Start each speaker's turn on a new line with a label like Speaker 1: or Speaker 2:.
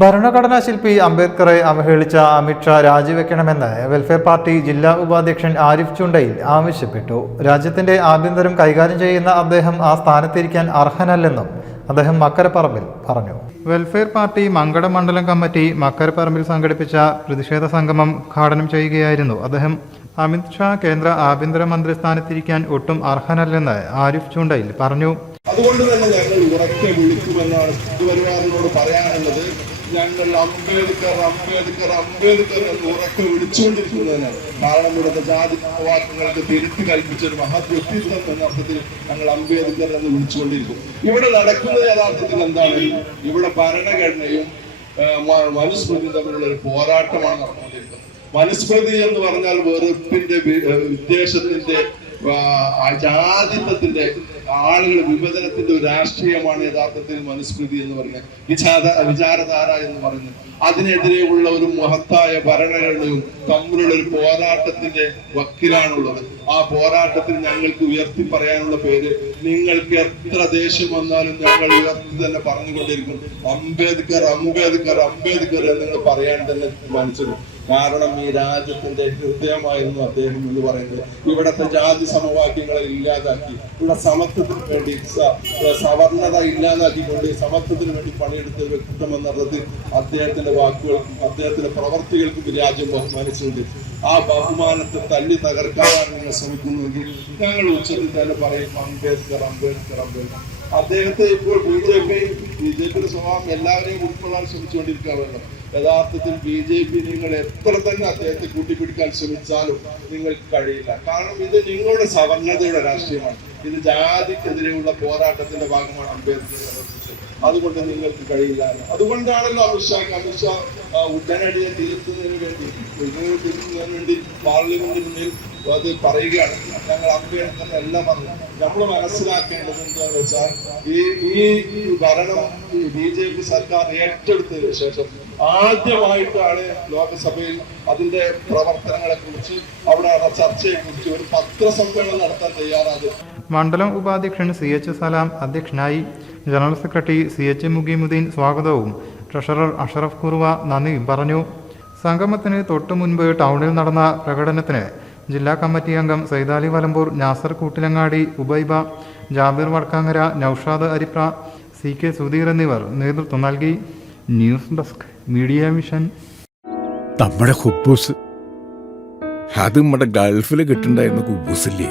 Speaker 1: ഭരണഘടനാ ശില്പി അംബേദ്കറെ അവഹേളിച്ച അമിത്ഷാ രാജിവെക്കണമെന്ന് വെൽഫെയർ പാർട്ടി ജില്ലാ ഉപാധ്യക്ഷൻ ആരിഫ് ചുണ്ടയിൽ ആവശ്യപ്പെട്ടു. രാജ്യത്തിന്റെ ആഭ്യന്തരം കൈകാര്യം ചെയ്യുന്ന അദ്ദേഹം ആ സ്ഥാനത്തിരിക്കാൻ അർഹനല്ലെന്നും അദ്ദേഹം മക്കരപ്പറമ്പിൽ പറഞ്ഞു. വെൽഫെയർ പാർട്ടി മങ്കട മണ്ഡലം കമ്മിറ്റി മക്കരപ്പറമ്പിൽ സംഘടിപ്പിച്ച പ്രതിഷേധ സംഗമം ഉദ്ഘാടനം ചെയ്യുകയായിരുന്നു അദ്ദേഹം. അമിത്ഷാ കേന്ദ്ര ആഭ്യന്തരമന്ത്രി സ്ഥാനത്തിരിക്കാൻ ഒട്ടും അർഹനല്ലെന്ന് ആരിഫ് ചുണ്ടയിൽ പറഞ്ഞു.
Speaker 2: അതുകൊണ്ട് തന്നെ ഞങ്ങൾ ഉറക്കെ വിളിക്കുമെന്നാണ് പറയാനുള്ളത്. ഞങ്ങൾ അംബേദ്കർ അംബേദ്കർ അംബേദ്കർ എന്ന് ഉറക്കെ വിളിച്ചുകൊണ്ടിരിക്കുന്നതിനാണ് കാരണം ഇവിടുത്തെ ജാതി വാക്കുകൾക്ക് തിരുത്തി കൽപ്പിച്ച ഒരു മഹത് വ്യക്തിത്വം എന്ന അർത്ഥത്തിൽ ഞങ്ങൾ അംബേദ്കർ എന്ന് വിളിച്ചുകൊണ്ടിരിക്കും. ഇവിടെ നടക്കുന്നത് യഥാർത്ഥത്തിൽ എന്താണ്? ഇവിടെ ഭരണഘടനയും മനുസ്മൃതി തമ്മിലുള്ള ഒരു പോരാട്ടമാണ് മനുസ്മൃതി എന്ന് പറഞ്ഞാൽ വെറുപ്പിന്റെ വിദ്വേഷത്തിന്റെ ജാതിത്വത്തിന്റെ ആളുകൾ വിഭജനത്തിന്റെ ഒരു രാഷ്ട്രീയമാണ് യഥാർത്ഥത്തിൽ മനുസ്മൃതി എന്ന് പറയുന്നത്. വിചാര വിചാരധാര എന്ന് പറയുന്നത്. അതിനെതിരെയുള്ള ഒരു മഹത്തായ ഭരണഘടനയും തമ്മിലുള്ള ഒരു പോരാട്ടത്തിന്റെ വക്കിലാണുള്ളത്. ആ പോരാട്ടത്തിൽ ഞങ്ങൾക്ക് ഉയർത്തി പറയാനുള്ള പേര് നിങ്ങൾക്ക് എത്ര ദേഷ്യം വന്നാലും ഞങ്ങൾ ഉയർത്തി തന്നെ പറഞ്ഞുകൊണ്ടിരിക്കും. അംബേദ്കർ അംബേദ്കർ അംബേദ്കർ എന്ന് നിങ്ങൾ പറയാൻ തന്നെ തീരുമാനിച്ചത് കാരണം ഈ രാജ്യത്തിന്റെ ഹൃദയമായിരുന്നു അദ്ദേഹം എന്ന് പറയുന്നത്. ഇവിടത്തെ ജാതി സമവാക്യങ്ങളെ ഇല്ലാതാക്കി. ഇവിടെ സമത്വത്തിന് വേണ്ടി സവർണത ഇല്ലാതാക്കിക്കൊണ്ട് സമത്വത്തിന് വേണ്ടി പണിയെടുത്ത ഒരു വ്യക്തിത്വം എന്നുള്ളത് അദ്ദേഹത്തിന്റെ വാക്കുകൾക്കും അദ്ദേഹത്തിന്റെ പ്രവർത്തികൾക്കും രാജ്യം ബഹുമാനിച്ചുകൊണ്ട് ആ ബഹുമാനത്തെ തല്ലി തകർക്കാനാണ് നിങ്ങൾ ശ്രമിക്കുന്നതെങ്കിൽ ഞങ്ങൾ ഉച്ചത്തിൽ തന്നെ പറയും അംബേദ്കർ അംബേദ്കർ അംബേദ്കർ. അദ്ദേഹത്തെ ഇപ്പോൾ B J P B J പിയുടെ സ്വഭാവം എല്ലാവരെയും ഉൾക്കൊള്ളാൻ ശ്രമിച്ചുകൊണ്ടിരിക്കുകയാണല്ലോ യഥാർത്ഥത്തിൽ ബി ജെ പി നിങ്ങൾ എത്ര തന്നെ അദ്ദേഹത്തെ കൂട്ടിപ്പിടിക്കാൻ ശ്രമിച്ചാലും നിങ്ങൾക്ക് കഴിയില്ല. കാരണം ഇത് നിങ്ങളുടെ സവർണതയുടെ രാഷ്ട്രീയമാണ്. ഇത് ജാതിക്കെതിരെയുള്ള പോരാട്ടത്തിന്റെ ഭാഗമാണ് അംബേദ്കർ അതുകൊണ്ട് നിങ്ങൾക്ക് കഴിയില്ല അതുകൊണ്ടാണല്ലോ അമിത്ഷാ അമിത്ഷാ ഉടനടിയെ തിരുത്തുന്നതിന് വേണ്ടി തിരുത്തുന്നതിന് വേണ്ടി പാർലമെന്റിന് മുന്നിൽ അത് പറയുകയാണ്. ഞങ്ങൾ അംബേദ്കർ എല്ലാം പറഞ്ഞു നമ്മൾ മനസ്സിലാക്കേണ്ടത് എന്താണെന്ന് വെച്ചാൽ ഈ ഈ ഭരണം ബി ജെ പി സർക്കാർ ഏറ്റെടുത്തതിന് ശേഷം ആദ്യമായിട്ടാണ് ലോകസഭയിൽ അതിന്റെ പ്രവർത്തനങ്ങളെ കുറിച്ച് അവിടെ ചർച്ചയെ കുറിച്ച് ഒരു പത്രസമ്മേളനം നടത്താൻ തയ്യാറാകും
Speaker 1: മണ്ഡലം ഉപാധ്യക്ഷൻ സി എച്ച് സലാം അധ്യക്ഷനായി general secretary C H Mugeemuddin സ്വാഗതവും. ട്രഷറർ അഷറഫ് കുറുവ നന്ദിയും പറഞ്ഞു. സംഗമത്തിന് തൊട്ടു മുൻപ് ടൗണിൽ നടന്ന പ്രകടനത്തിന് ജില്ലാ കമ്മിറ്റി അംഗം സൈതാലി വലമ്പൂർ നാസർ കൂട്ടിലങ്ങാടി ഉബൈബ ജാബിർ വടക്കാങ്ങര നൌഷാദ് അരിപ്ര സി കെ സുധീർ എന്നിവർ നേതൃത്വം നൽകി. News desk media mission.
Speaker 3: നമ്മുടെ ഹുബൂസ്. അത് നമ്മുടെ ഗൾഫിൽ കിട്ടുണ്ടായിരുന്ന കുബൂസില്ലേ